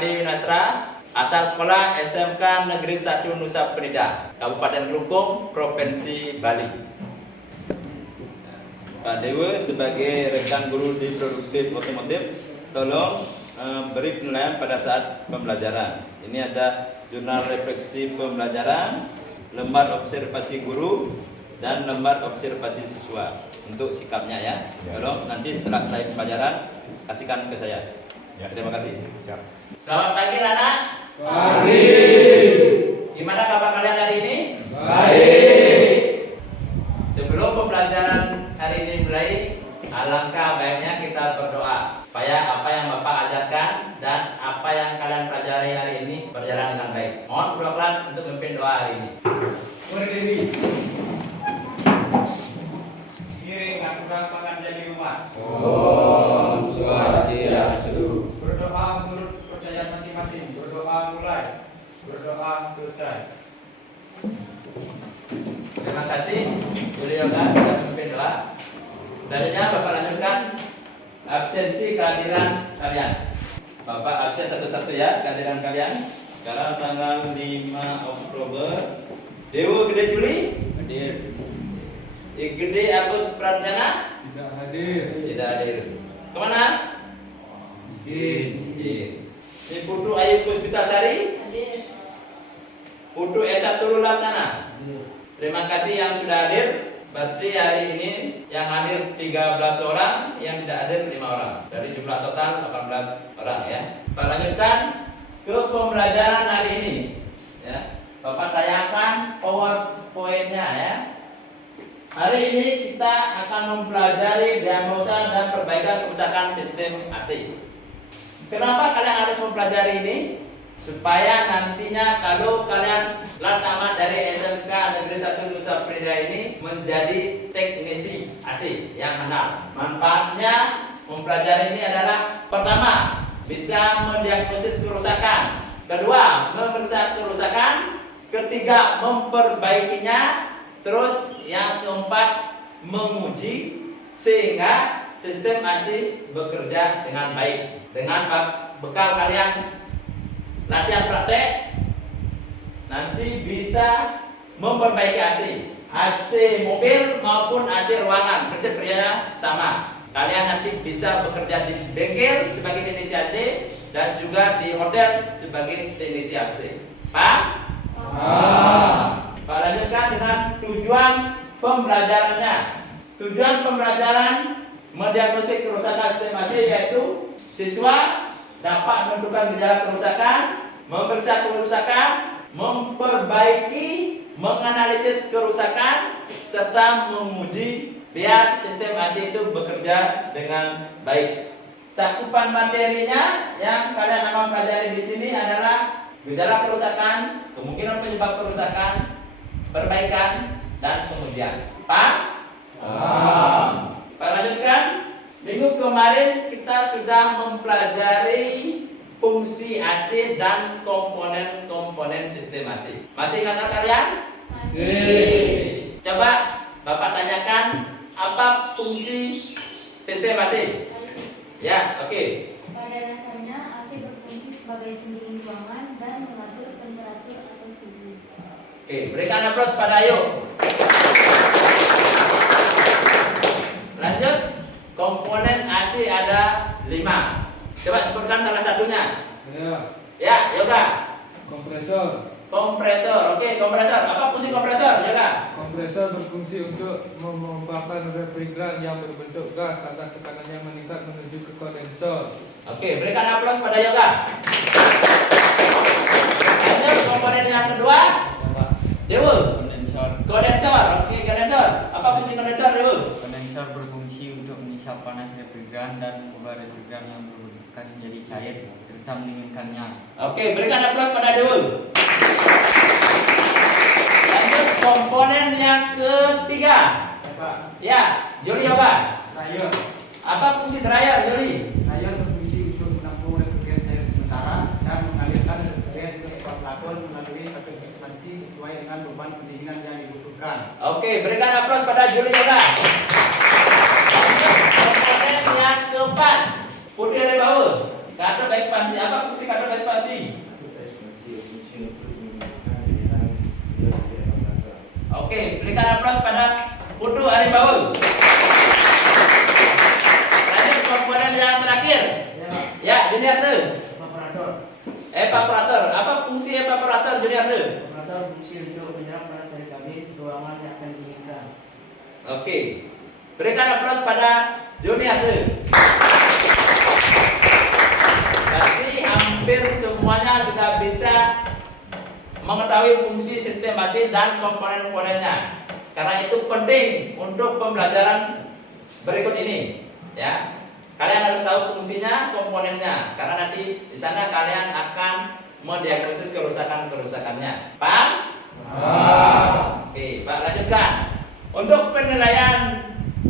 Adi Winastra, asal sekolah SMK Negeri 1 Nusa Penida, Kabupaten Kelungkung, Provinsi Bali. Pak Dewa sebagai rekan guru di produktif otomotif, tolong beri penilaian pada saat pembelajaran. Ini ada jurnal refleksi pembelajaran, lembar observasi guru, dan lembar observasi siswa untuk sikapnya ya. Tolong nanti setelah selesai pembelajaran kasihkan ke saya. Ya, terima kasih. Siap. Selamat pagi anak. Pagi. Gimana kabar kalian hari ini? Baik. Sebelum pembelajaran hari ini mulai, alangkah baiknya kita berdoa supaya apa yang Bapak ajarkan dan apa yang kalian pelajari hari ini berjalan dengan baik. Mohon kedua kelas untuk memimpin doa hari ini. Berdiri. Giring aku rasakan jadi umat. Om Swastiastu. Berdoa menurut kepercayaan masing-masing. Berdoa mulai. Berdoa selesai. Terima kasih Julioga sudah memimpin doa. Selanjutnya Bapak lanjutkan absensi kehadiran kalian. Bapak absen satu-satu ya kehadiran kalian. Sekarang tanggal 5 Oktober. Dewo Gede Juli Hadir. Gede Agus Pradjana Tidak hadir. tidak hadir. Kemana? Izin. Ini Putu Ayu Puspitasari. Putu S1 Laksana. Terima kasih yang sudah hadir. Berarti hari ini yang hadir 13 orang, yang tidak hadir 5 orang. Dari jumlah total 18 orang ya. Pak lanjutkan ke pembelajaran hari ini. Ya. Bapak tayangkan PowerPoint-nya ya. Hari ini kita akan mempelajari diagnosa dan perbaikan kerusakan sistem AC. Kenapa kalian harus mempelajari ini? Supaya nantinya kalau kalian setelah tamat dari SMK Negeri 1 Nusa Penida ini menjadi teknisi AC yang handal. Manfaatnya mempelajari ini adalah pertama, bisa mendiagnosis kerusakan. Kedua, memeriksa kerusakan. Ketiga, memperbaikinya. Terus yang keempat, menguji sehingga sistem AC bekerja dengan baik. Dengan bekal kalian latihan praktek, nanti bisa memperbaiki AC. AC mobil maupun AC ruangan, prinsip kerjanya sama. Kalian nanti bisa bekerja di bengkel sebagai teknisi AC dan juga di hotel sebagai teknisi AC. Pak? Pak lanjutkan dengan tujuan pembelajarannya. Tujuan pembelajaran mendiagnosis kerusakan sistem AC yaitu siswa dapat menentukan gejala kerusakan, memeriksa kerusakan, memperbaiki, menganalisis kerusakan, serta menguji biar sistem AC itu bekerja dengan baik. Cakupan materinya yang kalian akan pelajari di sini adalah gejala kerusakan, kemungkinan penyebab kerusakan, perbaikan, dan pengujian. Pak? Pak lanjutkan. Minggu kemarin kita sudah mempelajari fungsi AC dan komponen-komponen sistem AC. Masih ingat kalian? Masih. Coba Bapak tanyakan apa fungsi sistem AC? Ya, oke. Pada dasarnya AC berfungsi sebagai pendingin ruangan dan mengatur temperatur atau suhu. Oke, berikan aplaus pada Ayu. Lanjut, komponen AC ada 5. Coba sebutkan salah satunya. Ya, Yoga. Kompresor. Kompresor, oke, kompresor. Apa fungsi kompresor, Yoga? Kompresor berfungsi untuk memompahkan refrigeran yang berbentuk gas agar tekanannya meningkat menuju ke kondensor. Oke, berikan aplaus pada Yoga. Lanjut, komponen yang kedua. Dewo. Kondensor. Kondensor, oke, kondensor. Apa fungsi kondensor, Dewo? Kondensor berfungsi untuk menyisap panas refrigeran dan mengubah refrigeran yang berbekas menjadi cair serta mendinginkannya. Oke, berikan aplaus pada Dewo. Lanjut, komponen yang ketiga. Pak, Ya, Juli Yoga. dryer. Apa fungsi dryer, Juli? Dryer berfungsi untuk menampung refrigeran cair sementara dan mengalirkan refrigeran ke evaporator melalui tabung ekspansi sesuai dengan beban pendinginan yang dibutuhkan. Oke, berikan aplaus pada Juli Yoga. Lanjut, komponen yang keempat. Putri Rebaul. Katup ekspansi, apa fungsi katup ekspansi? Oke, berikan aplaus pada Putu Aribaul. Lanjut komponen yang terakhir. Ya, Juniarde. Evaporator. Apa fungsi evaporator, Juniarde? Evaporator fungsi untuk menyerap panas dari kabin ke ruangan yang akan diinginkan. Oke, berikan aplaus pada Juniarde. Berarti hampir semuanya sudah bisa mengetahui fungsi sistem AC dan komponen-komponennya. Karena itu penting untuk pembelajaran berikut ini, ya. Kalian harus tahu fungsinya, komponennya, karena nanti di sana kalian akan mendiagnosis kerusakan-kerusakannya. Paham? Oke, Pak lanjutkan. Untuk penilaian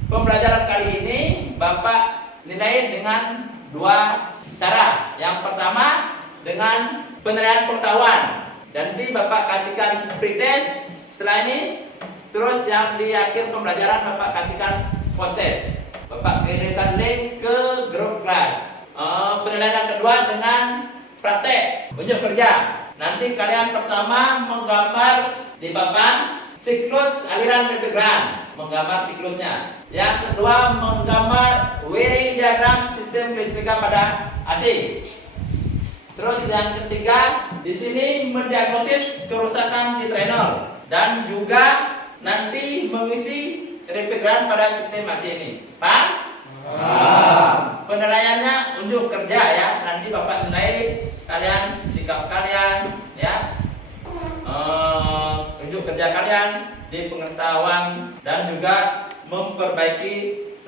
pembelajaran kali ini, Bapak nilai dengan 2 cara. Yang pertama dengan penilaian pengetahuan. Dan nanti Bapak kasihkan pretest setelah ini. Terus yang di akhir pembelajaran Bapak kasihkan post test. Bapak kirimkan link ke grup kelas. Penilaian yang kedua dengan praktek unjuk kerja. Nanti kalian pertama menggambar di papan siklus aliran integran, menggambar siklusnya. Yang kedua menggambar wiring diagram sistem kelistrikan pada AC. Terus yang ketiga di sini mendiagnosis kerusakan di trainer dan juga nanti mengisi refrigeran pada sistem AC ini. Paham? Penilaiannya unjuk kerja ya. Nanti Bapak nilai kalian, sikap kalian ya. Unjuk kerja kalian di pengetahuan dan juga memperbaiki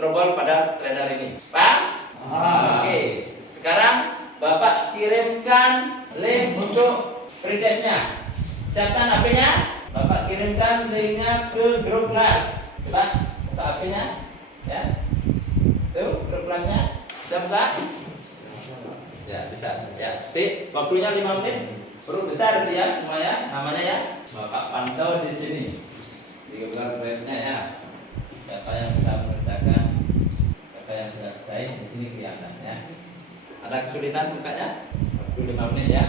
trouble pada trainer ini. Paham? Oke. Sekarang Bapak kirimkan link untuk pretestnya. Siapkan HP-nya. Bapak kirimkan linknya ke grup kelas. Coba buka HP-nya, ya. Tuh grup kelasnya. Bisa buka? Ya bisa. Ya. Tik, waktunya 5 menit. Perlu besar itu ya semuanya. Namanya ya. Bapak pantau di sini. Di gelar drive-nya ya. Siapa yang sudah mengerjakan, siapa yang sudah selesai di sini kelihatan ya. Ada kesulitan bukanya? Waktu 5 menit ya.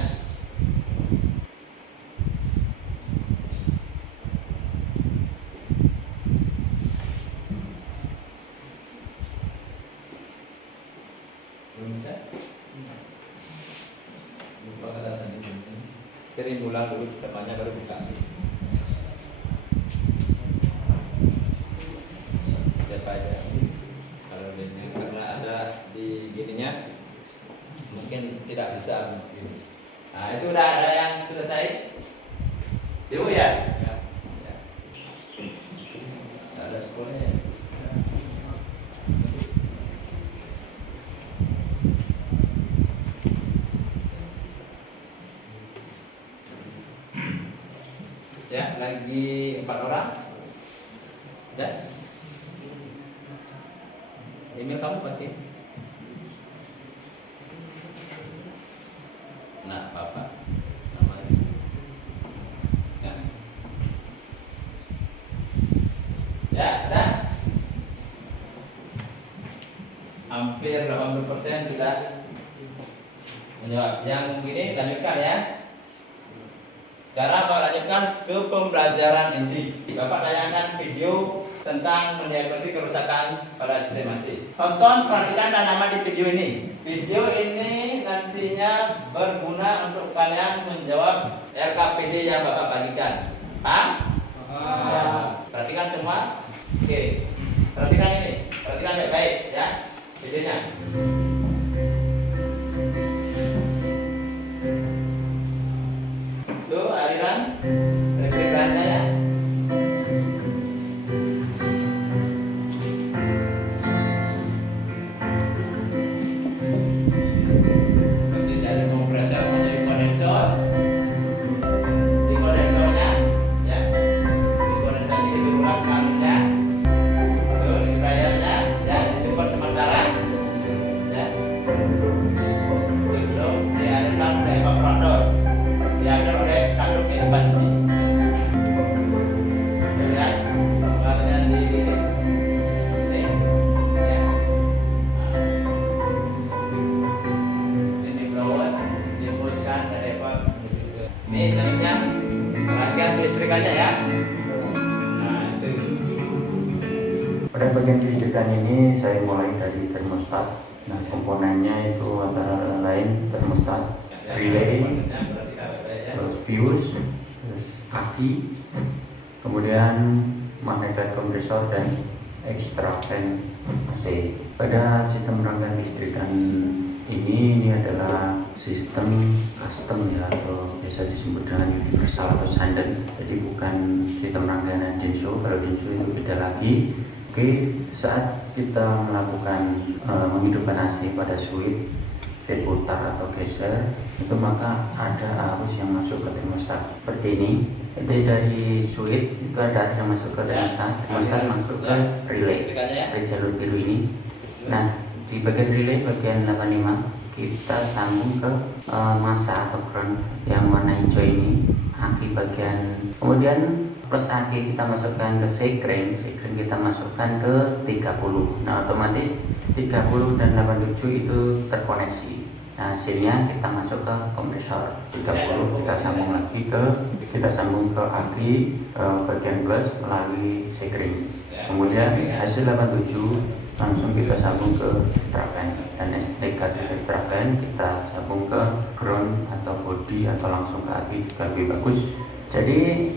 Belum bisa? Lupa kata sandi. Kirim ulang dulu temannya baru buka. Siapa aja? Kalau ini karena ada di gininya mungkin tidak bisa. Nah itu udah ada yang selesai. Ibu ya? Ya. Ada sekolahnya. Ya, lagi 4 orang. Ya. Email kamu pakai? Nah, Bapak namanya. Ya. Ya, ada. Hampir 80% sudah menjawab. Yang ini lanjutkan ya. Sekarang Bapak lanjutkan ke pembelajaran inti. Bapak tayangkan video tentang mendiagnosis kerusakan pada sistem AC. Tonton, perhatikan dan nama di video ini. Video ini nantinya berguna untuk kalian menjawab LKPD yang Bapak bagikan. Paham? Ya. Perhatikan semua. Oke. Perhatikan ini. Perhatikan baik-baik ya videonya. Tuh aliran refrigerannya ya. Nanti dari kompresor menjadi kondensor. Di kondensornya ya. Di kondensasi diulang palusnya. Tuh di dryer-nya ya disimpan sementara. Ya. Sebelum dialirkan ke evaporator. Diatur oleh katup ekspansi. Lihat, kalian di sini, ya. Ini Ini selanjutnya rangkaian kelistrikannya ya. Nah itu. Pada bagian kelistrikan ini saya mulai dari termostat. Nah, komponennya itu antara lain termostat, relay, terus fuse, terus aki, kemudian magnetic kompresor dan extra fan AC. Pada sistem rangkaian kelistrikan ini adalah sistem custom ya, atau biasa disebut dengan universal atau standard. Jadi bukan sistem rangkaian Denso. Kalau Denso itu beda lagi. Oke, saat kita melakukan menghidupkan AC pada switch putar atau geser, itu maka ada arus yang masuk ke termostat seperti ini. Itu dari switch itu ada arus yang masuk ke termostat masuk ke relay jalur biru ini. Nah, di bagian relay bagian 85 kita sambung ke masa atau ground yang warna hijau ini, aki bagian, kemudian plus aki kita masukkan ke sekren kita masukkan ke 30. Nah, otomatis 30 dan 87 itu terkoneksi. Nah, hasilnya kita masuk ke kompresor 30, kita sambung ke aki bagian plus melalui sekren. Kemudian hasil 87 langsung kita sambung ke extra fan, dan negatif extra fan kita sambung ke ground atau body atau langsung ke aki juga lebih bagus. Jadi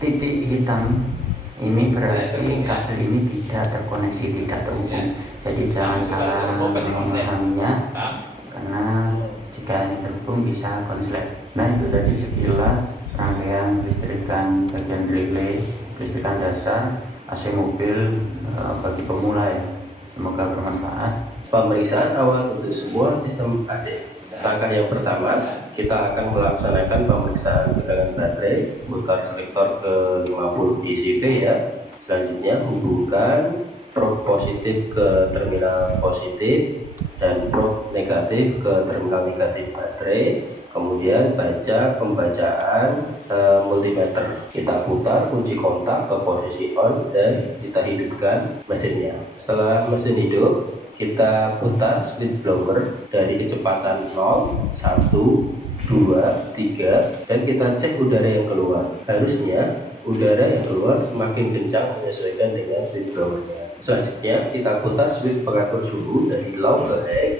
titik hitam ini berarti kabel ini tidak terkoneksi, tidak terhubung. Jadi jangan salah memahaminya, karena jika ini terhubung bisa konslet. Nah, itu tadi sekilas rangkaian kelistrikan bagian relay, kelistrikan dasar AC mobil bagi pemula ya. Semoga bermanfaat. Pemeriksaan awal untuk sebuah sistem AC. Langkah yang pertama, kita akan melaksanakan pemeriksaan tegangan baterai mutar selektor ke 50 DCV ya. Selanjutnya hubungkan probe positif ke terminal positif dan probe negatif ke terminal negatif baterai. Kemudian baca pembacaan multimeter. Kita putar kunci kontak ke posisi on dan kita hidupkan mesinnya. Setelah mesin hidup, kita putar speed blower dari kecepatan 0, 1, 2, 3 dan kita cek udara yang keluar. Harusnya udara yang keluar semakin kencang menyesuaikan dengan speed blowernya. Selanjutnya kita putar switch pengatur suhu dari low ke high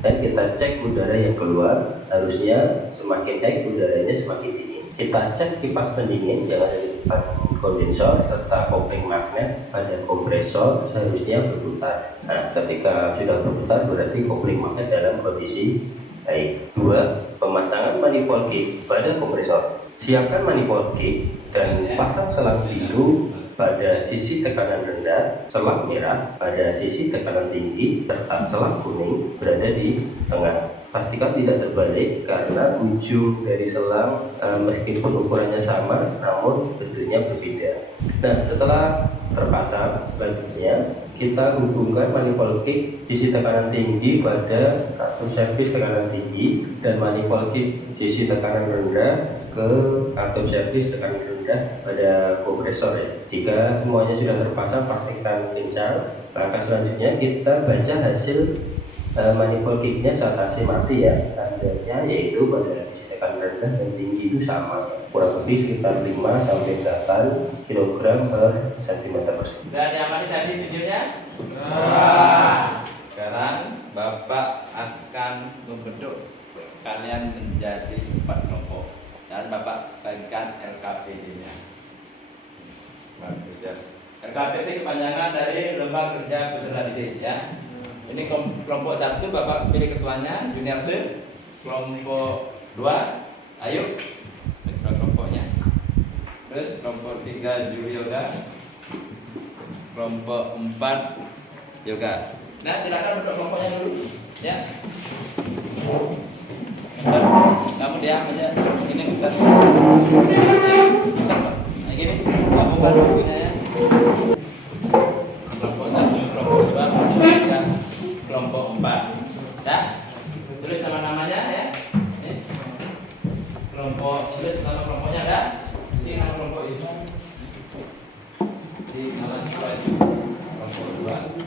dan kita cek udara yang keluar. Harusnya semakin high udaranya semakin dingin. Kita cek kipas pendingin yang ada di depan kondensor serta kopling magnet pada kompresor seharusnya berputar. Nah, ketika sudah berputar berarti kopling magnet dalam kondisi baik. 2. Pemasangan manifold gauge pada kompresor. Siapkan manifold gauge dan pasang selang biru pada sisi tekanan rendah, selang merah pada sisi tekanan tinggi, serta selang kuning berada di tengah. Pastikan tidak terbalik karena ujung dari selang meskipun ukurannya sama namun bentuknya berbeda. Nah, setelah terpasang, selanjutnya kita hubungkan manifold gauge DC tekanan tinggi pada kartu servis tekanan tinggi dan manifold gauge DC tekanan rendah ke kartu servis tekanan rendah pada kompresor ya. Jika semuanya sudah terpasang, pastikan kencang. Langkah selanjutnya kita baca hasil manifold gauge-nya saat AC mati ya. Standarnya yaitu pada sisi tekanan rendah dan tinggi itu sama, kurang lebih sekitar 5 sampai 8 kg per cm persegi. Sudah diamati tadi videonya? Sekarang Bapak akan membentuk kalian menjadi 4 kelompok dan Bapak bagikan LKPD-nya. LKPD kepanjangan dari Lembaga Kerja Peserta Didik ya. Ini kelompok 1 Bapak pilih ketuanya, Junior 2. Kelompok 2, ayo kelompoknya. Terus kelompok 3 Juli Yoga. Kelompok 4 Yoga. Nah, silakan bentuk kelompoknya dulu ya. Kamu diam aja. Ini bukan. Nah, gini. Kamu bantu ya. Kelompok 1, kelompok 2, kelompok 3, kelompok 4. Ya. Tulis nama-namanya ya. Ini. Kelompok, tulis nama kelompoknya ada. Isi nama kelompok itu. Di nama siswa itu. Kelompok 2.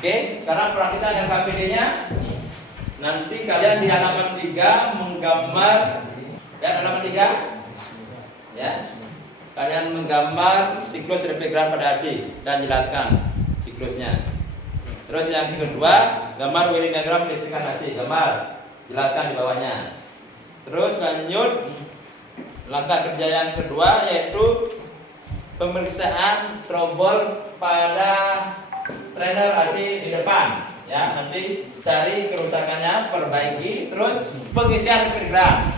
Oke, sekarang perakitan LKPD-nya. Nanti kalian di halaman 3 menggambar Lihat halaman 3. Ya. Kalian menggambar siklus replikaran pada ASI dan jelaskan siklusnya. Terus yang kedua, gambar wiring diagram kelistrikan ASI, gambar, jelaskan di bawahnya. Terus lanjut langkah kerja yang kedua yaitu pemeriksaan trouble pada trainer ASI di depan. Ya, nanti cari kerusakannya, perbaiki, terus pengisian replikaran.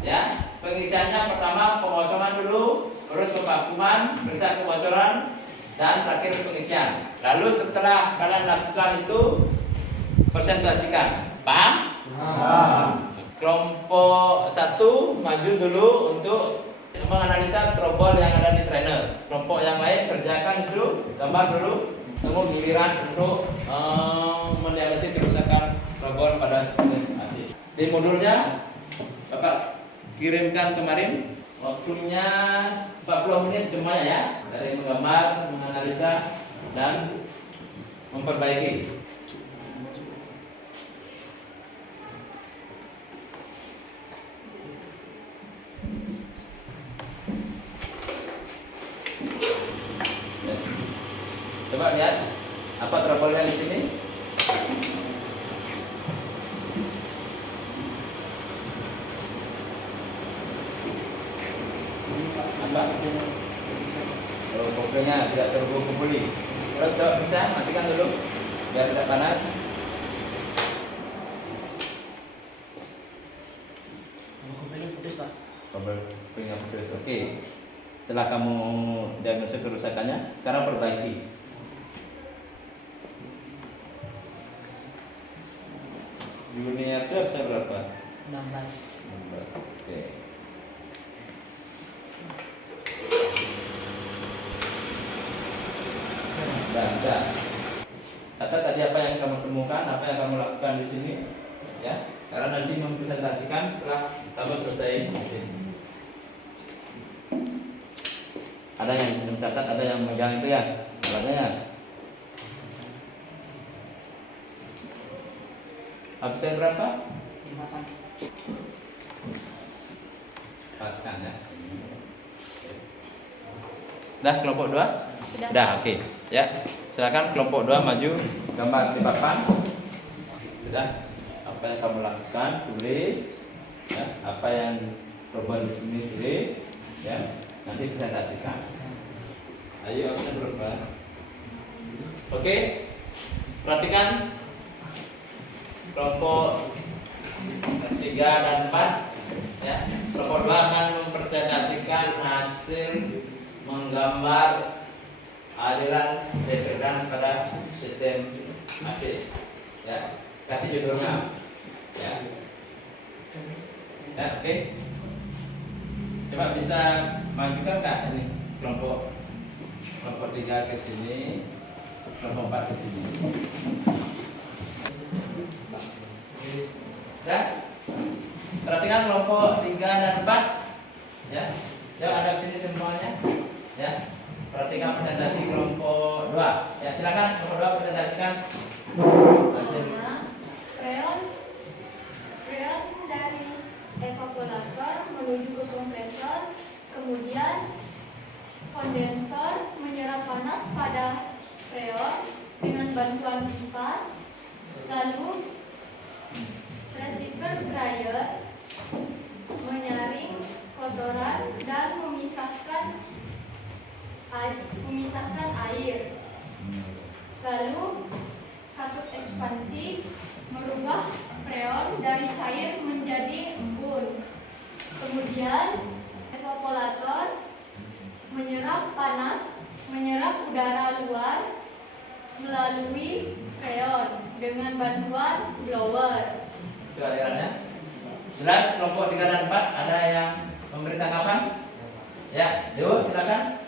Ya, pengisiannya pertama pengosongan dulu, terus pevakuman, periksa kebocoran, dan terakhir pengisian. Lalu setelah kalian lakukan itu presentasikan. Paham? Kelompok 1 maju dulu untuk menganalisa trouble yang ada di trainer. Kelompok yang lain kerjakan dulu, gambar dulu, tunggu giliran untuk mendiagnosis kerusakan trouble pada sistem ASI. Di modulnya Bapak kirimkan kemarin, waktunya 40 menit semuanya ya, dari menggambar, menganalisa, dan memperbaiki. Coba lihat apa trouble-nya di sini. Apa? Oh, kopinya tidak terkumpuli. Terus coba bisa matikan dulu biar tidak panas. Kopinya putus Pak. Kabel kopinya putus. Oke. Setelah kamu diagnosis kerusakannya, sekarang perbaiki. Junior itu bisa berapa? 16. 16. Oke. Bisa. Catat tadi apa yang kamu temukan, apa yang kamu lakukan di sini, ya. Karena nanti mempresentasikan setelah kamu selesai di sini. Ada yang mencatat, ada yang megang itu ya, alatnya. Absen berapa? 5. Paskan ya. Dah kelompok 2? Dah, oke. Ya. Silakan kelompok 2 maju, gambar di papan. Sudah. Apa yang kamu lakukan, tulis. Ya, apa yang problem di sini tulis, ya. Nanti presentasikan. Ayo absen berapa? Oke. Perhatikan kelompok 3 dan 4. Ya, kelompok 2 akan mempresentasikan hasil menggambar aliran replikaran pada sistem AC. Ya, kasih judulnya. Ya, ya oke. Coba bisa majukan kak ini kelompok 3 ke sini, kelompok 4 ke sini. Ya. Perhatikan kelompok 3 dan 4. Ya. Ya, ada sini semuanya. Ya. Perhatikan presentasi kelompok 2. Ya, silakan kelompok 2 presentasikan hasil. Freon dari evaporator menuju ke kompresor, kemudian kondensor menyerap panas pada freon dengan bantuan kipas, lalu receiver dryer menyaring kotoran dan memisahkan air. Lalu katut ekspansi merubah freon dari cair menjadi embun. Kemudian evaporator menyerap udara luar melalui freon dengan bantuan blower. Itu alirannya. Jelas kelompok 3 dan 4 ada yang memberi tanggapan? Ya, yuk silakan.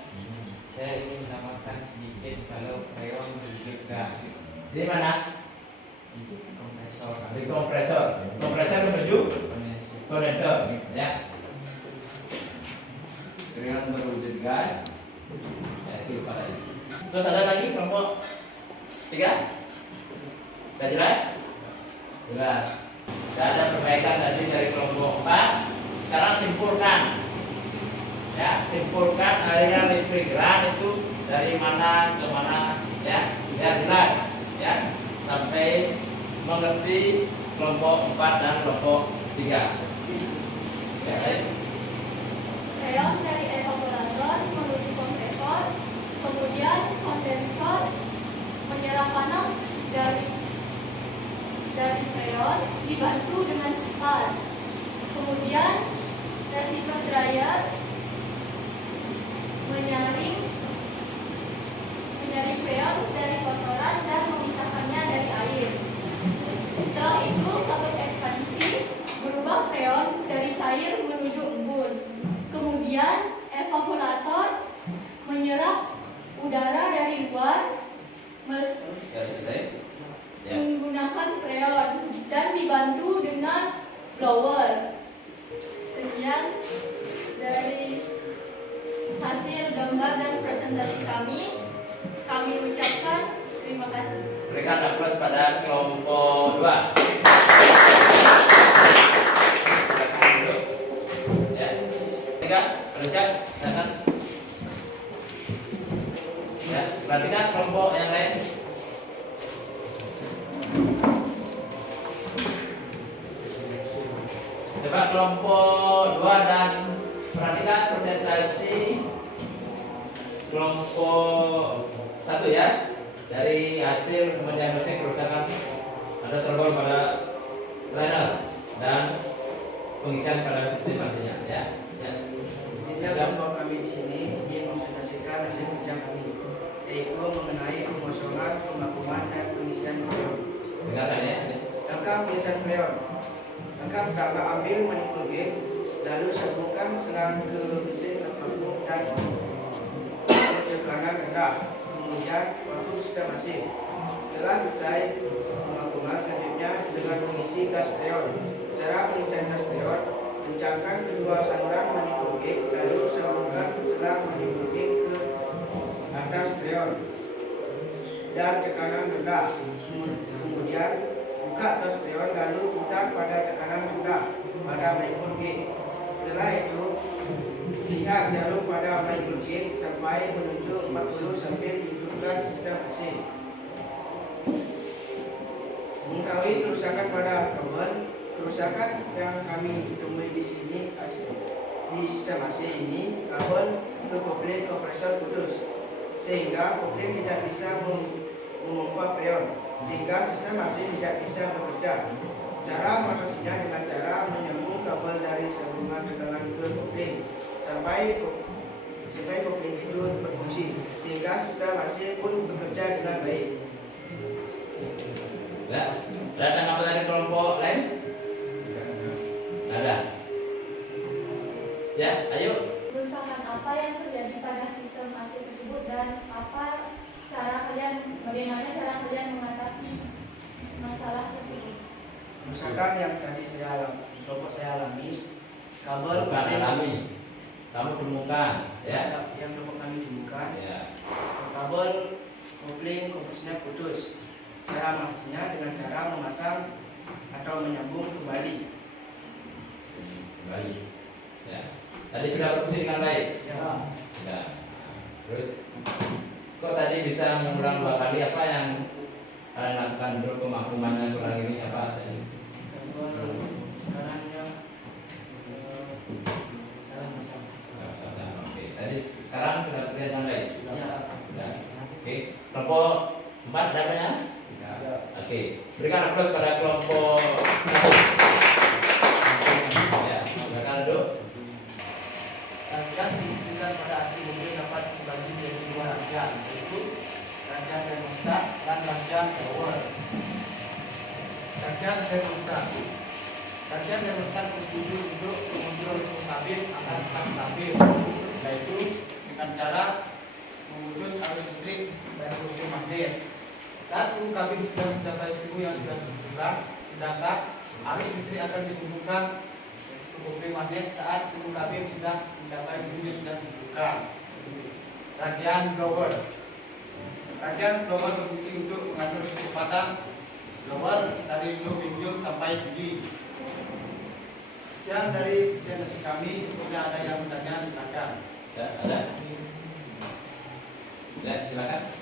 Saya ingin menambahkan sedikit kalau freon berdegradasi Di mana? di kompresor. Di kompresor. Kompresor menuju kondensor. Ya. Freon berwujud gas. Ya, itu pada ini. Terus ada lagi kelompok 3? Sudah jelas? Jelas. Tidak ada perbaikan tadi dari kelompok 4. Sekarang simpulkan. Ya, simpulkan area refrigeran itu dari mana ke mana ya, biar jelas ya, sampai mengerti kelompok 4 dan kelompok 3. Ya, baik. Freon dari evaporator menuju kompresor, kemudian kondensor menyerap panas dari freon dibantu dengan kipas. Kemudian receiver dryer menyaring freon dari kotoran dan memisahkannya dari air. Setelah itu kabel ekspansi berubah freon dari cair menuju embun. Kemudian evaporator menyerap udara dari luar menggunakan freon dan dibantu dengan blower. Sekian dari hasil gambar dan presentasi kami. Kami ucapkan terima kasih. Berikan aplaus pada kelompok 2. Ya. Tiga, siap, silakan. Ya, perhatikan kelompok yang lain. Coba kelompok 2 dan perhatikan presentasi kelompok 1 ya. Dari hasil mendiagnosis kerusakan ada terbol pada liner dan pengisian pada sistem AC-nya ya. Intinya kelompok kami di sini ingin mempresentasikan hasil kerja kami, yaitu mengenai pengosongan, pembakuan, dan pengisian freon. Dengarkan ya. Langkah pengisian freon. Langkah pertama, ambil manipul gauge, lalu sambungkan selang ke mesin vakum dan tekanan rendah. Kemudian vakum sistem AC. Setelah selesai pembakuan, selanjutnya dengan mengisi gas freon. Cara pengisian gas freon: kencangkan kedua saluran manipul gauge, lalu sambungkan selang manipul gauge ke atas freon dan tekanan rendah. Kemudian buka gas freon lalu putar pada tekanan rendah pada manipul gauge. Setelah itu lihat jarum pada manipul gauge sampai menunjuk 40 sambil hidupkan sistem AC. Mengetahui kerusakan pada kabel. Kerusakan yang kami temui di sini di sistem AC ini, kabel ke kopling kompresor putus sehingga kopling tidak bisa memompa freon, sehingga sistem AC tidak bisa bekerja. Cara mengatasinya dengan cara menyambung kabel dari sambungan tegangan ke kopling sampai kopling itu berfungsi, sehingga sistem AC pun bekerja dengan baik. Ya, ada tanggapan dari kelompok lain? Ada. Ya, ayo. Kerusakan apa yang terjadi pada sistem AC tersebut dan bagaimana cara kalian mengatasi masalah tersebut? Kerusakan yang tadi kelompok saya alami, kabel Bukan alami. Kamu temukan, ya. yang kelompok kami temukan, Ya. kabel kopling kompresnya putus. Cara mengatasinya dengan cara memasang atau menyambung kembali. Ya. Tadi sudah berfungsi dengan baik. Ya. Ya. Terus kok tadi bisa mengulang 2 kali? Apa yang kalian lakukan dulu pemahamannya kurang ini apa? Kanannya salah masang. Oke. Tadi sekarang sudah bekerja dengan baik. Ya. Ya. Oke. Kelompok 4 ada apa ya? Oke. Berikan aplaus pada kelompok 1. Ya, silakan duduk. Rangkaian diinstruksikan pada AC mobil dapat dibagi menjadi 2 rangkaian, yaitu rangkaian termostat dan rangkaian blower. Rangkaian termostat. Rangkaian termostat bertujuan untuk mengontrol suhu kabin agar tetap stabil, yaitu dengan cara memutus arus listrik dan kopling magnet. Saat suhu kabin sudah mencapai suhu yang sudah ditentukan, sedangkan arus listrik akan dihubungkan ke kopling magnet saat suhu kabin sudah mencapai suhu yang sudah ditentukan. Rangkaian blower. Rangkaian blower berfungsi untuk mengatur kecepatan blower dari low pinjul sampai tinggi. Sekian dari presentasi kami. Bila ada yang bertanya silakan. Ya, ada? Ya, silakan.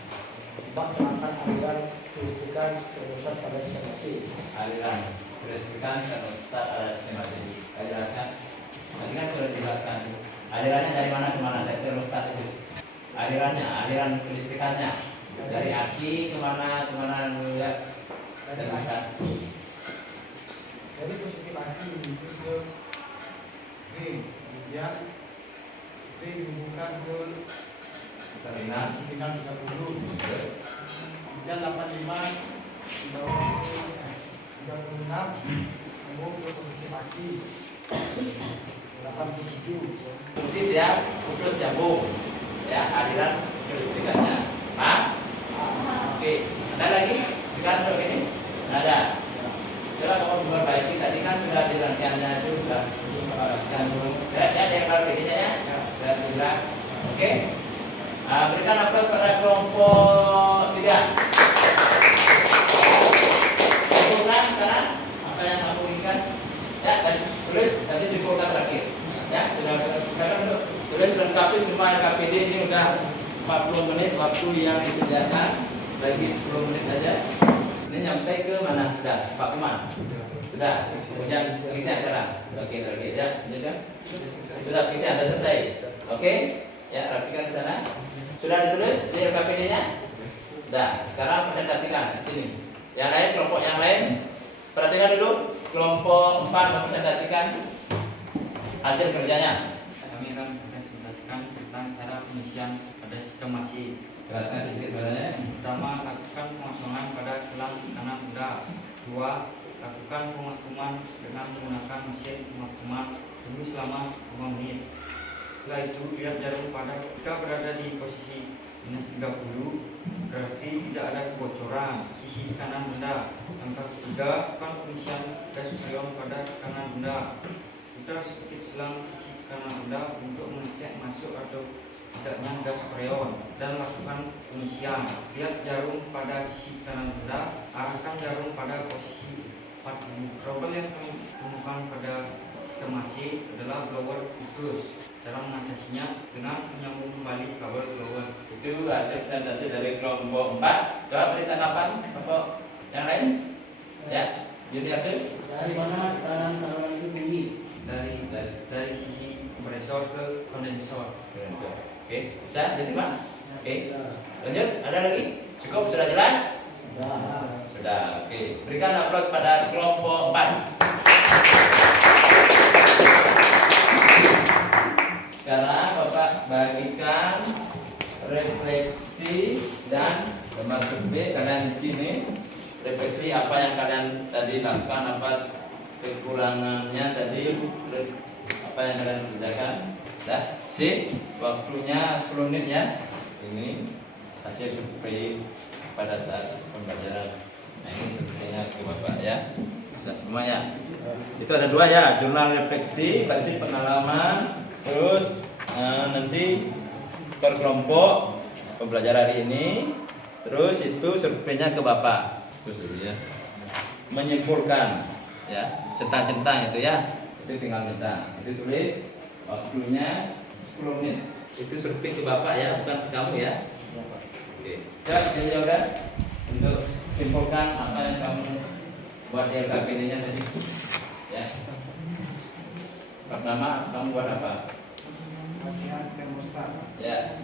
Pak, tentang aliran kelistrikan terpusat pada sistemasi. Aliran kelistrikan terpusat pada sistemasi. Saya jelaskan. Tadi kan sudah dijelaskan. Alirannya dari mana ke mana? Dari termostat itu. Alirannya, aliran kelistrikannya dari aki kemana ya? Termostat. Jadi positif aki menuju ke string, kemudian string dihubungkan ke Terminal. terminal 30. Kemudian 85 dibawa ke 36 sambung ke positif aki 87. Fungsi dia putus nyambung ya aliran kelistrikannya. Oke, ada lagi? Sekarang untuk ini ada. Coba kamu memperbaiki tadi kan sudah di rangkaiannya itu sudah dijelaskan dulu. Ya, yang kalau begini ya, sudah jelas. Oke. Berikan aplaus pada kelompok 3. Simpulkan sekarang apa yang kamu inginkan. Ya, tadi tulis, tadi simpulkan terakhir. Ya, sudah sekarang untuk tulis lengkapi semua KPD ini udah 40 menit waktu yang disediakan, lagi 10 menit saja. Ini nyampe ke mana sudah, Pak Kuman? Sudah, kemudian pengisian sekarang. Oke, ya, sudah pengisian, sudah selesai. Oke, ya rapikan ke sana. Sudah ditulis di KPD-nya? Sudah, sekarang presentasikan di sini. Yang lain, kelompok yang lain, perhatikan dulu. Kelompok 4 mempresentasikan hasil kerjanya. Kami akan presentasikan tentang cara pengisian pada sistemasi. Jelaskan sedikit sebenarnya. Pertama, lakukan pengosongan pada selang kanan benda. 2. Lakukan pemakuman dengan menggunakan mesin pemakuman tunggu selama 5 menit. Setelah itu, lihat jarum pada jika berada di posisi minus 30, berarti tidak ada kebocoran isi di kanan benda. Langkah ketiga, lakukan pengisian gas freon pada kanan benda. Putar sedikit selang sisi kanan benda untuk mengecek masuk atau tidaknya gas freon dan lakukan pengisian. Lihat jarum pada sisi kanan benda, arahkan jarum pada posisi 40. Trouble yang kami temukan pada sistem AC adalah blower putus. Cara mengatasinya dengan menyambung kembali kabel blower. Itu hasil presentasi dari kelompok 4. Coba beri tanggapan kelompok yang lain. Ya, Junior itu Dari mana tekanan saluran itu tinggi? Dari sisi kompresor ke kondensor. Oke, bisa diterima? Oke, lanjut. Ada lagi? Cukup, sudah jelas? Sudah. Oke, berikan aplaus pada kelompok 4. Sekarang Bapak bagikan refleksi dan termasuk B kalian di sini. Refleksi apa yang kalian tadi lakukan, apa kekurangannya tadi, terus apa yang kalian kerjakan. Dah, sip. Waktunya 10 menit ya. Ini hasil survei pada saat pembelajaran. Nah, ini sepertinya ke Bapak ya. Sudah semua ya. Itu ada 2 ya, jurnal refleksi, berarti pengalaman. Terus nanti per kelompok pembelajaran hari ini. Terus itu surveinya ke Bapak. Terus ya. Menyimpulkan ya, centang-centang itu ya. Itu tinggal centang. Itu tulis waktunya 10 menit. Itu survei ke Bapak ya, bukan ke kamu ya. Oke. Coba dijawabkan untuk simpulkan apa yang kamu buat di LKPD-nya tadi. Ya. Pertama, kamu buat apa? Bagian termostat. Ya.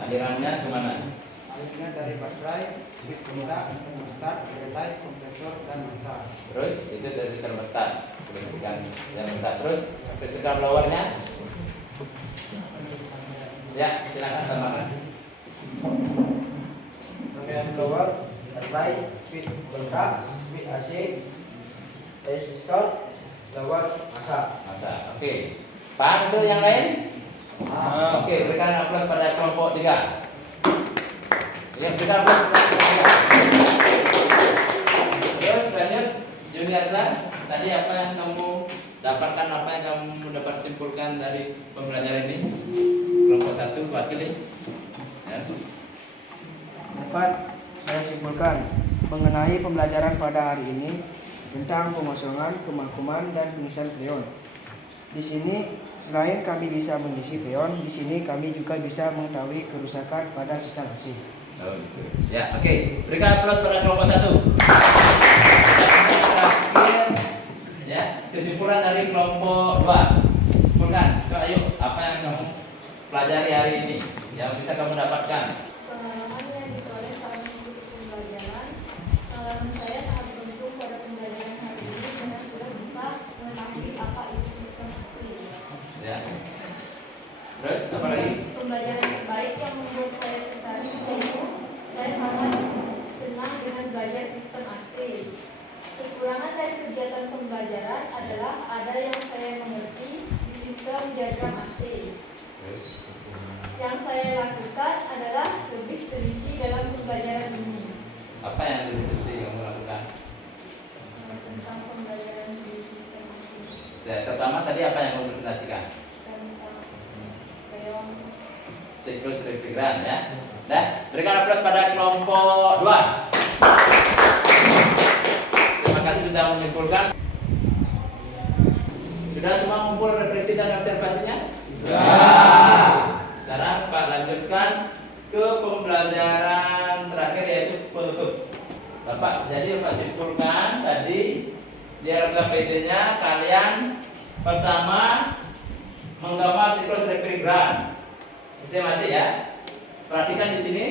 Alirannya kemana? Alirannya dari baterai, switch kontak, termostat, relay, kompresor, dan masa. Terus itu dari termostat. Berikan termostat. Terus kelistrikan blowernya? Ya, silakan tambahkan. Bagian blower, relay, switch kontak, switch AC, resistor, blower, masa. Masa. Oke. Paham itu yang lain? Oke, berikan aplaus pada kelompok 3. Ya, berikan aplaus pada kelompok 3. Terus lanjut, Junior lah. Tadi apa yang kamu dapatkan, apa yang kamu dapat simpulkan dari pembelajaran ini? Kelompok 1 wakili. Ya. Dapat saya simpulkan mengenai pembelajaran pada hari ini tentang pengosongan, pemakuman, dan pengisian freon. Di sini selain kami bisa mengisi freon, di sini kami juga bisa mengetahui kerusakan pada sistem AC. Oh, gitu. Ya, oke. Berikan aplaus pada kelompok 1. Ya, kesimpulan dari kelompok 2. Simpulkan. Ayo, apa yang kamu pelajari hari ini yang bisa kamu dapatkan? Pengalaman yang diperoleh saat mengikuti pembelajaran, saya sangat beruntung pada pembelajaran hari ini dan sudah bisa mengetahui apa itu sistem asli. Ya. Terus apa lagi? Pembelajaran terbaik yang membuat saya tertarik yaitu saya sangat senang dengan belajar sistem AC. Kekurangan dari kegiatan pembelajaran adalah ada yang saya mengerti di sistem diagram AC. Terus Yang saya lakukan adalah lebih teliti dalam pembelajaran ini. apa yang lebih penting kamu lakukan? Tentang pembelajaran di sistem AC. Ya, pertama tadi apa yang kamu presentasikan? Tentang freon. Siklus refrigeran ya. Nah, berikan aplaus pada kelompok 2. Terima kasih sudah menyimpulkan. Sudah semua kumpul refleksi dan observasinya? Sudah. Sekarang Pak lanjutkan ke pembelajaran terakhir yaitu penutup. Bapak, jadi Pak simpulkan tadi di RKPD-nya kalian pertama menggambar siklus refrigeran. Sistem AC ya. Perhatikan di sini.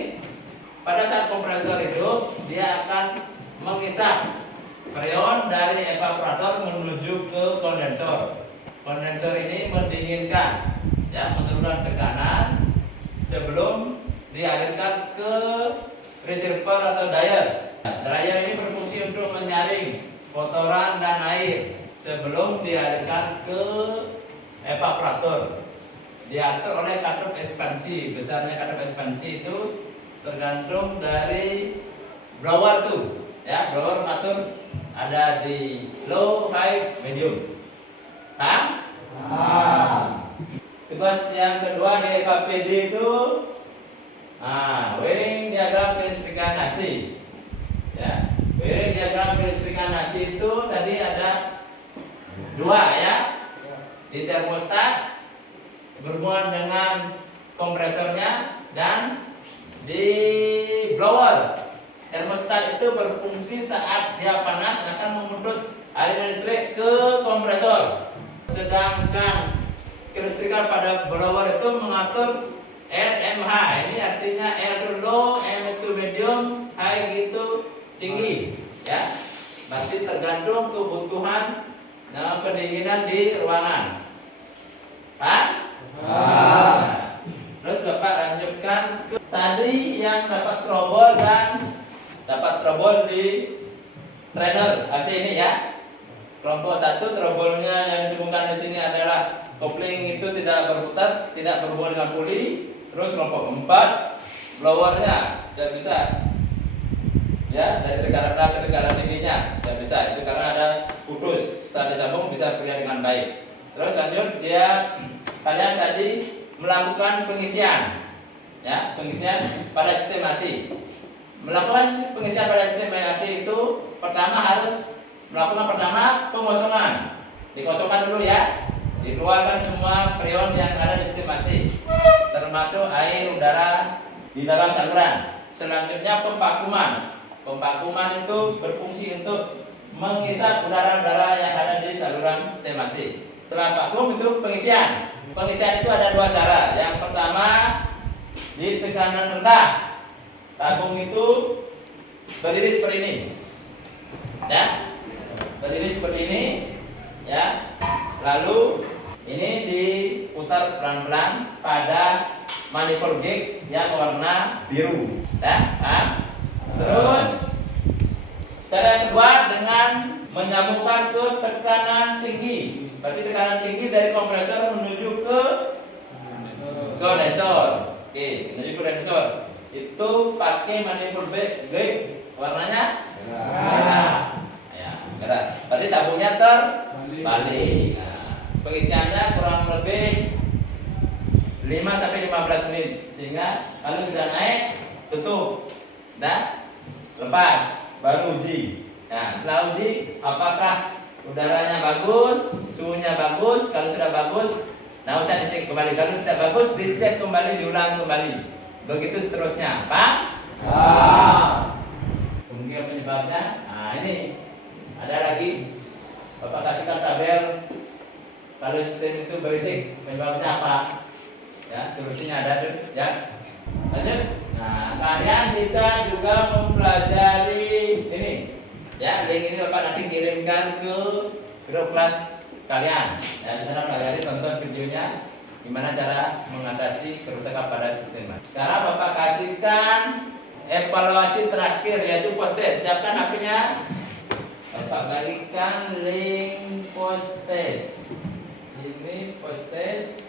Pada saat kompresor hidup, dia akan mengisap freon dari evaporator menuju ke kondensor. Kondensor ini mendinginkan, ya, menurunkan tekanan sebelum dialirkan ke reservoir atau dryer. Dryer ini berfungsi untuk menyaring kotoran dan air sebelum dialirkan ke evaporator. Diatur oleh katup ekspansi. Besarnya katup ekspansi itu tergantung dari blower tuh, ya. Blower ngatur ada di low, high, medium. Paham? Tugas yang kedua di KPD itu wiring diagram kelistrikan AC. Ya, wiring diagram kelistrikan AC itu tadi ada 2 ya. Di termostat berhubungan dengan kompresornya dan di blower. Termostat itu berfungsi saat dia panas akan memutus aliran listrik ke kompresor. Sedangkan kelistrikan pada blower itu mengatur RMH. Ini artinya R itu low, M itu medium, high itu tinggi, ya. Berarti tergantung kebutuhan pendinginan di ruangan. Terus Bapak lanjutkan ke tadi yang dapat trouble di trainer AC ini ya. Kelompok 1 trouble-nya yang ditemukan di sini adalah kopling itu tidak berputar, tidak berhubungan dengan puli. Terus kelompok 4 blowernya tidak bisa, ya, dari tekanan rendah ke tekanan tingginya tidak bisa, itu karena ada putus. Setelah disambung bisa bekerja dengan baik. Terus lanjut kalian tadi melakukan pengisian, ya, pengisian pada sistem AC. Melakukan pengisian pada sistem AC itu pertama harus melakukan pengosongan. Dikosongkan dulu ya. Dikeluarkan semua freon yang ada di sistem AC, termasuk air, udara di dalam saluran. Selanjutnya pemvakuman. Pemvakuman itu berfungsi untuk mengisap udara-udara yang ada di saluran sistem AC. Setelah vakum itu pengisian. Pengisian itu ada 2 cara. Yang pertama di tekanan rendah. Tabung itu berdiri seperti ini, ya, berdiri seperti ini, ya. Lalu ini diputar pelan-pelan pada manifold gauge yang warna biru, ya. Terus cara yang kedua dengan menyambungkan ke tekanan tinggi. Berarti tekanan tinggi dari kompresor menuju ke kondensor. Oke, menuju ke kondensor. Itu pakai manifold gauge warnanya merah. Ya, merah. Berarti tabungnya terbalik. Nah, pengisiannya kurang lebih 5 sampai 15 menit sehingga kalau sudah naik tutup dan lepas baru uji. Nah, setelah uji apakah udaranya bagus, suhunya bagus. Kalau sudah bagus, nah usah dicek kembali. Kalau tidak bagus, dicek kembali, diulang kembali. Begitu seterusnya. Paham? Kemudian penyebabnya, nah ini ada lagi. Bapak kasihkan tabel. Kalau sistem itu berisik, penyebabnya apa? Ya, solusinya ada tuh, ya. Lanjut. Nah, kalian bisa juga mempelajari ini. Ya, link ini Bapak nanti kirimkan ke grup kelas kalian. Ya, di sana pelajari, tonton videonya gimana cara mengatasi kerusakan pada sistem. Sekarang Bapak kasihkan evaluasi terakhir yaitu post test. Siapkan HP-nya. Bapak bagikan link post test. Ini post test.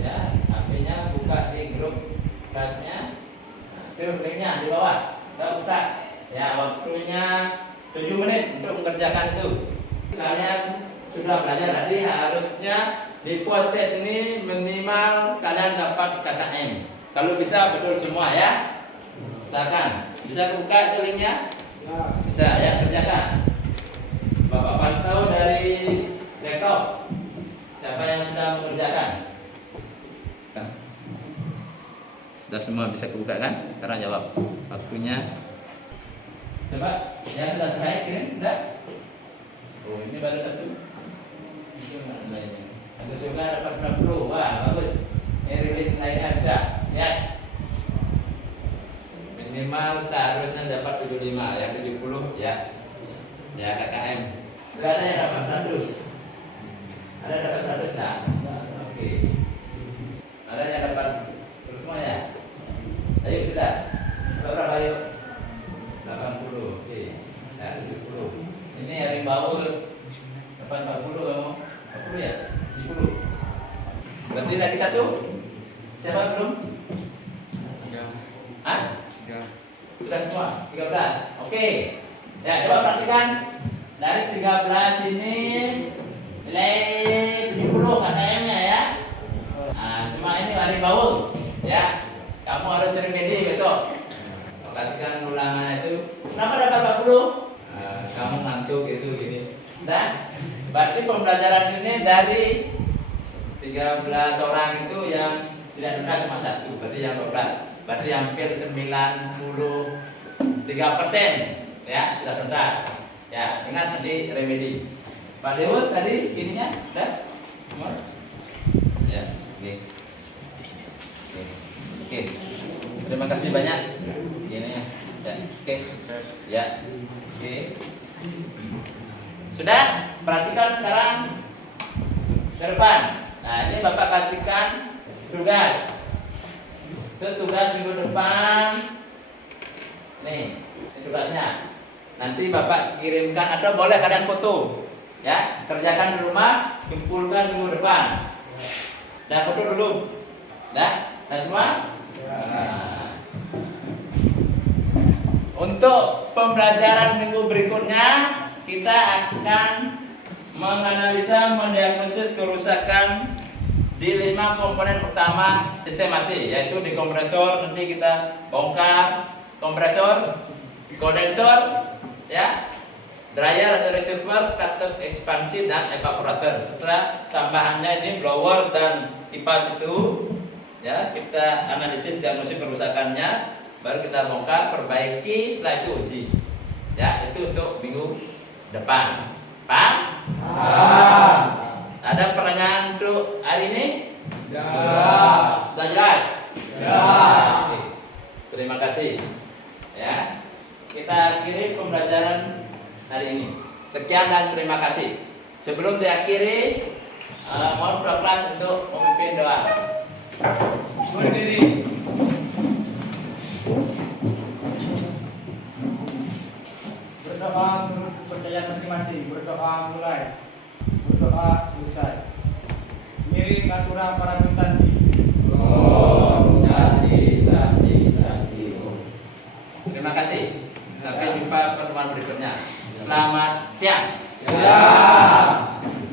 Ya, HP-nya buka di grup kelasnya. Nah, itu linknya di bawah. Kita buka. Ya, waktunya 7 menit untuk mengerjakan itu. Kalian sudah belajar tadi, harusnya di post test ini minimal kalian dapat KKM. Kalau bisa betul semua ya. Usahakan. Bisa buka itu linknya? Bisa ya, kerjakan. Bapak pantau dari laptop. Siapa yang sudah mengerjakan? Sudah semua bisa kebuka kan? Sekarang jawab. Waktunya. Coba, yang sudah selesai kirim, sudah? Oh, ini baru satu. Aku suka dapat 90. Wah, bagus. Ini rilis lainnya bisa. Lihat. Minimal seharusnya dapat 75, ya 70 ya. Ya KKM. Enggak ada yang dapat 100. Ada yang dapat 100 enggak? Oke. Ada yang dapat terus semua ya? Ayo sudah. Berapa ayo? 80. Oke. Ya 70. Ini yang baul dapat 40 kamu. 40 ya? 70. Berarti lagi satu? Siapa belum? Hah? Sudah semua? 13. Oke. Ya, coba perhatikan. Dari 13 ini nilai 70 KKM-nya ya. Nah, cuma ini hari baul. Ya. Kamu harus remedi besok. Kasihkan ulangan itu. Kenapa dapat 40? Kamu ngantuk itu gini. Nah, berarti pembelajaran ini dari 13 orang itu yang tidak tuntas cuma satu, berarti yang 12. Berarti hampir 93% ya sudah tuntas. Ya, ingat nanti remedi. Pak Dewo tadi ininya udah semua? Ya, oke. Oke. Terima kasih banyak. Ini ya. Oke. Ya. Oke. Sudah? Perhatikan sekarang ke depan. Nah, ini Bapak kasihkan tugas. Itu tugas minggu depan. Nih, ini tugasnya. Nanti Bapak kirimkan atau boleh kalian foto. Ya, kerjakan di rumah, kumpulkan minggu depan. Dah foto dulu. Dah semua? Nah. Untuk pembelajaran minggu berikutnya kita akan menganalisa, mendiagnosis kerusakan di 5 komponen utama sistem AC, yaitu di kompresor. Nanti kita bongkar kompresor, kondensor, ya, dryer atau reservoir, katup ekspansi dan evaporator. Setelah tambahannya ini blower dan kipas itu, ya, kita analisis diagnosis kerusakannya, baru kita bongkar, perbaiki, setelah itu uji. Ya, itu untuk minggu depan. Paham? Ada pertanyaan untuk hari ini? Ya. Sudah jelas? Ya. Terima kasih. Ya. Kita akhiri pembelajaran hari ini. Sekian dan terima kasih. Sebelum diakhiri, mohon doa kelas untuk memimpin doa. Berdiri. Berdoa menurut kepercayaan masing-masing. Berdoa mulai. Berdoa selesai. Miring aturan para besan